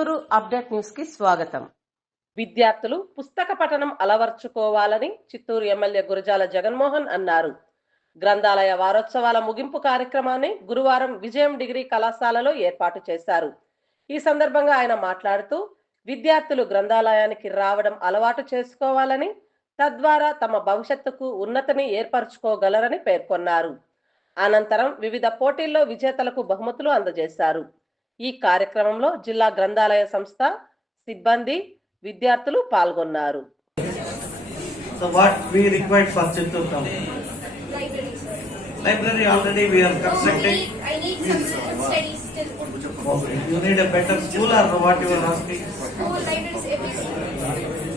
Chittoor update న్యూస్కి స్వాగతం. విద్యార్థులు పుస్తక పఠనం అలవర్చుకోవాలని చిత్తూరు ఎమ్మెల్యే గురజాల జగన్మోహన్ అన్నారు. గ్రంథాలయ వారోత్సవాల ముగింపు కార్యక్రమాన్ని గురువారం విజయం డిగ్రీ కళాశాలలో ఏర్పాటు చేశారు. ఈ సందర్భంగా ఆయన మాట్లాడుతూ విద్యార్థులు గ్రంథాలయానికి రావడం అలవాటు చేసుకోవాలని తద్వారా తమ భవిష్యత్తుకు ఉన్నతిని ఏర్పరచుకోగలరని పేర్కొన్నారు. అనంతరం వివిధ పోటీల్లో విజేతలకు బహుమతులు అందజేశారు. ఈ కార్యక్రమంలో జిల్లా గ్రంథాలయ సంస్థ సిబ్బంది విద్యార్థులు పాల్గొన్నారు So what we required for town? Library. Library already we are No, I constructing. need, I need some studies still. Okay. You need a better school or what you are asking? More libraries every school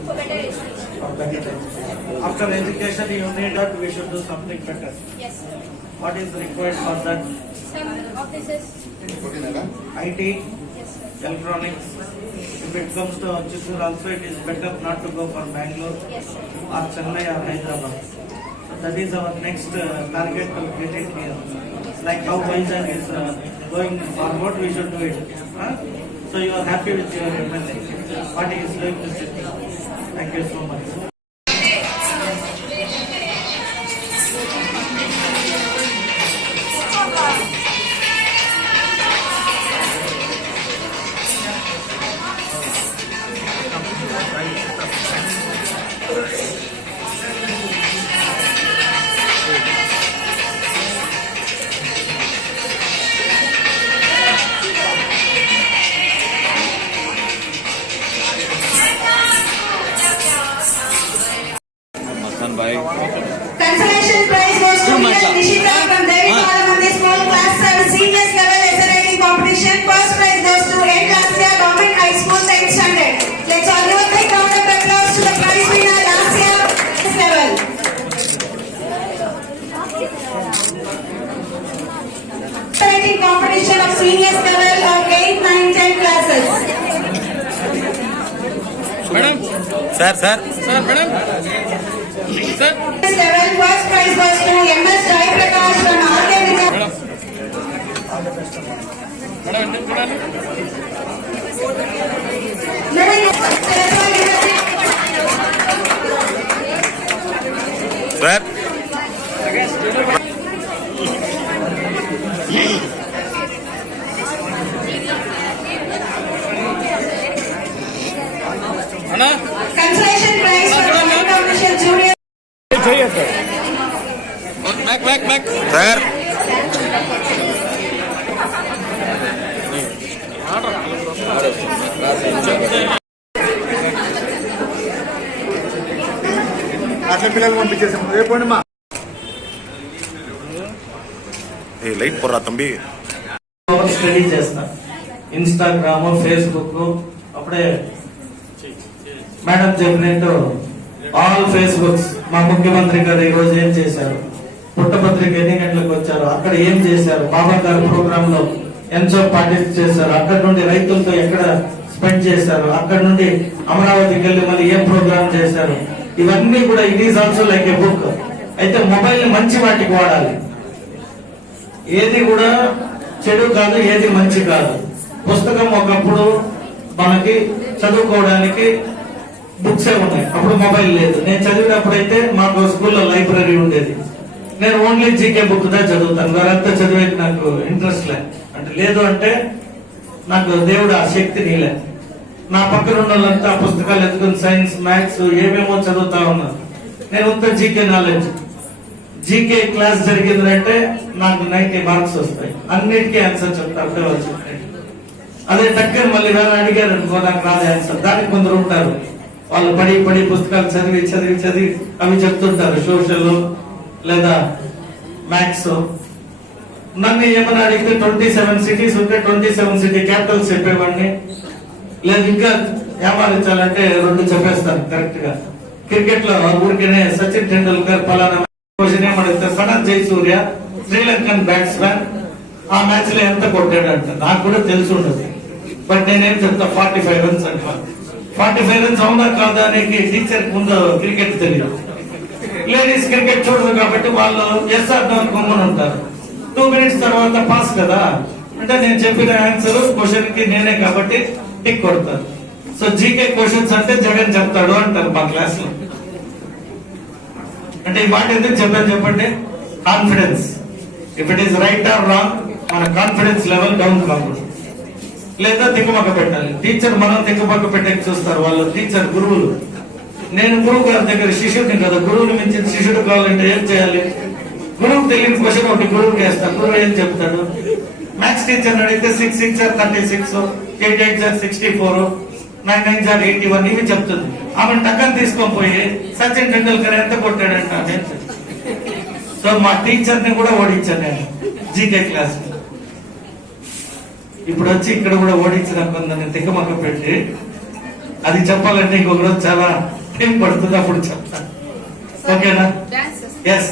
for better education. After education you need that we should do something better. Yes, sir. What is required for that? Some offices. IT, Yes, sir. electronics. If it comes to Chittoor also it is better not to go for Bangalore Yes, sir. or Chennai or Hyderabad. So that is our next uh, target to get it here. Like how Vizag is uh, going forward, we should do it. Huh? So you are happy with your MLA. What he is doing to Chittoor. Thank you so much. Consolation prize goes to Mr. Nishita from David Palamandi School, class 7 seniors level essay writing competition. First prize goes to N. Lasya Government High School, 10th standard. Let's all give a big round of applause to the prize winner, Lasya, this level. Writing competition of seniors level of 8, 9, 10 classes. Madam sir sir sir madam sir national first prize first M S Jayaprakash sir అట్లా పిల్లలు పంపించేసాం రేపు మా ఏ light పోరా తంబి study చేస్తా Instagram Facebook అప్పుడే మేడం చెప్పినట్టు ఆల్ ఫేస్బుక్స్ మా ముఖ్యమంత్రి గారు ఈ రోజు ఏం చేశారు? పుట్టపత్రిక ఎన్ని గంటలకు వచ్చారు? అక్కడ ఏం చేశారు? బాబా గారు ప్రోగ్రామ్లో ఎంతో పార్టిసిపేట్ చేశారు. అక్కడ నుండి రైతులతో ఎక్కడ స్పెండ్ చేశారు? అక్కడ నుండి అమరావతికి వెళ్ళి మళ్ళీ ఏం ప్రోగ్రామ్ చేశారు? ఇవన్నీ కూడా it is also like a book. అయితే మొబైల్ మంచి వాటికి వాడాలి. ఏది కూడా చెడు కాదు ఏది మంచి కాదు. పుస్తకం ఒకప్పుడు మనకి చదువుకోవడానికి బుక్స్ ఏ ఉన్నాయి? అప్పుడు మొబైల్ లేదు. నేను చదివినప్పుడు అయితే మాకు స్కూల్లో లైబ్రరీ ఉండేది. నేను ఓన్లీ జీకే బుక్ దా చదువుతాను. వారంతా చదివేది నాకు ఇంట్రెస్ట్ లే. అంటే లేదు అంటే నాకు దేవుడు ఆ శక్తి నీలే. నా పక్కన ఉన్న వాళ్ళంతా ఆ పుస్తకాలు ఎత్తుకుని సైన్స్ మ్యాథ్స్ ఏమేమో చదువుతా ఉన్నారు. నేను ఉంత జీకే నాలెడ్జ్. జీకే క్లాస్ జరిగిందంటే నాకు నైన్టీ మార్క్స్ వస్తాయి. అన్నిటికీ ఆన్సర్ చెప్తారు అదే టక్కని మళ్ళీ వేరే అడిగారు అనుకో నాకు రాదు ఆన్సర్ దానికి కొందరు ఉంటారు. వాళ్ళు పడి పడి పుస్తకాలు చదివి చదివి చదివి అవి చెప్తుంటారు సోషల్ లేదా మ్యాథ్స్ నన్ను ఏమైనా అడిగితే ట్వంటీ సెవెన్ సిటీస్ ఉంటే ట్వంటీ సెవెన్ సిటీ క్యాపిటల్స్ చెప్పేవాడిని. లేదు ఇంకా ఏమారించాలంటే రెండు చెప్పేస్తాను కరెక్ట్గా. క్రికెట్లో ఊరికేనే సచిన్ టెండూల్కర్ పలానా question ఏమడిగితే sudden Jayasuriya Sri Lankan batsmen ఆ మ్యాచ్లో ఎంత కొట్టాడంట? నాకు కూడా తెలిసి ఉండదు. బట్ నేనేం చెప్తా ఫార్టీ ఫైవ్ రన్స్ అంట. ఫార్టీ ఫైవ్ రన్స్ అవునా కాదా అనేది టీచర్ ముందు క్రికెట్ తెలియదు. లేడీస్ క్రికెట్ చూడదు కాబట్టి వాళ్ళు ఎస్ డౌన్ కోమన్ ఉంటారు. టూ మినిట్స్ తర్వాత పాస్ కదా? అంటే నేను చెప్పిన ఆన్సర్ క్వశ్చన్కి నేనే కాబట్టి టిక్ కొడతారు సో జీకే క్వశ్చన్స్ అంటే జగన్ చెప్తాడు అంటారు మా క్లాస్లో. అంటే ఈ మాట ఎందుకు చెప్పాను చెప్పండి? Confidence if it is right or wrong మన కాన్ఫిడెన్స్ లెవెల్ డౌన్ కాకూడదు లేదా తిక్కుమక్క పెట్టాలి. టీచర్ మనం తిక్కుమక్క పెట్టే చూస్తారు వాళ్ళు. టీచర్ గురువులు. నేను గురువు గారి దగ్గర శిష్యుడిని కదా గురువుని మించి శిష్యుడు కావాలంటే ఏం చేయాలి? గురువు తెలియని క్వశ్చన్ ఒకటి గురువుకి వేస్తాను గురువు ఏం చెప్తాడు? మ్యాథ్స్ టీచర్ అడిగితే six six are thirty six eight eight sir sixty four nine nine sir eighty one ఇవి చెప్తుంది. ఆమె టక్కని తీసుకొని పోయి సచిన్ టెండూల్కర్ ఎంత కొట్టాడంట సో మా టీచర్ని కూడా ఓడించాను నేను. జీకే క్లాస్ ఇప్పుడు వచ్చి ఇక్కడ కూడా ఓడించిన కొందరిని తిక్కమక్క పెట్టి అది చెప్పాలంటే ఇంకొక రోజు చాలా టైం పడుతుంది అప్పుడు చెప్తాను. ఓకేనా? ఎస్